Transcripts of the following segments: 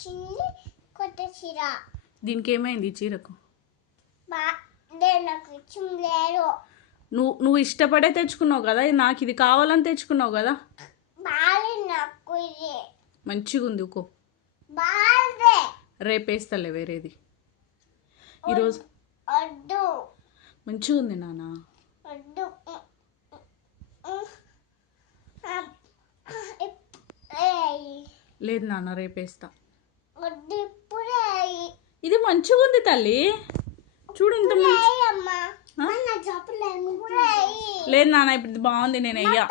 చిన్ని కొత్త చీర. దీనికి ఏమైంది చీరకు? నాకు లేదు. నువ్వు ఇష్టపడే తెచ్చుకున్నావు కదా, నాకు ఇది కావాలని తెచ్చుకున్నావు కదా. నాకు ఇది మంచిగా ఉంది. ఊకో, రేపేస్తలే వేరేది. ఈరోజు మంచిగా ఉంది నాన్న. లేదు నాన్న, రేపేస్తా. ఇది మంచిగా ఉంది తల్లి, చూడు ఇంత లేదు నాన్న. ఇప్పుడు ఇది బాగుంది, నేను అయ్యా.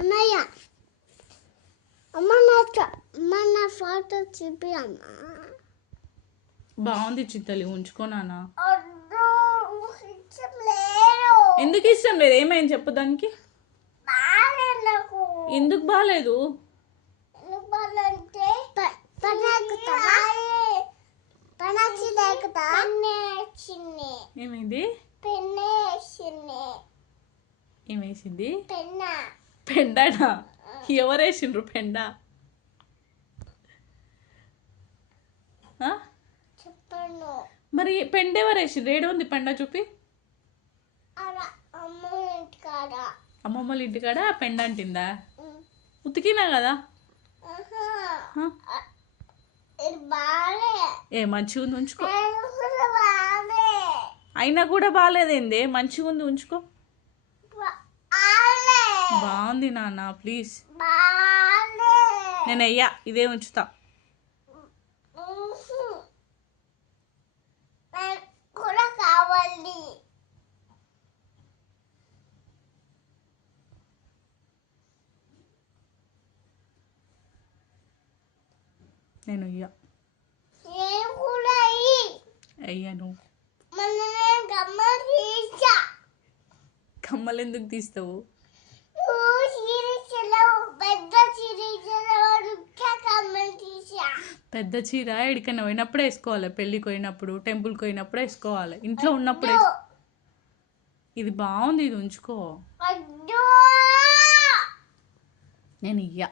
అన్నయ్య అమ్మ నా ఫోటో చూపి అమ్మా. బాగుంది చిత్తలి, ఉంచుకో నాన్న. ఎందుకు ఇష్టం లేదు? ఏమైంది చెప్పు దానికి. ఎందుకు బాగాలేదు? ఏమైంది? ఏమేసింది? పెండనా? ఎవరు వేసిండ్రు పెండ? మరి పెండ ఎవరు వేసిండ్రు? ఏడు ఉంది పెండ చూపి. అమ్మమ్మ వాళ్ళ ఇంటికాడ పెండ అంటిందా? ఉతికినా కదా. ఏ మంచిగా ఉంది, ఉంచుకో. అయినా కూడా బాగాలేదేంది? మంచిగా ఉంది, ఉంచుకో. బాగుంది నాన్న, ప్లీజ్. నేను అయ్యా ఇదే ఉంచుతా. నేను అయ్యా అయ్యా. నువ్వు కమ్మలు ఎందుకు తీస్తావు? పెద్ద చీర ఎడికైనా పోయినప్పుడు వేసుకోవాలి, పెళ్ళికి పోయినప్పుడు, టెంపుల్కి పోయినప్పుడు వేసుకోవాలి, ఇంట్లో ఉన్నప్పుడు. ఇది బాగుంది, ఇది ఉంచుకో. నేను ఇయ్యా.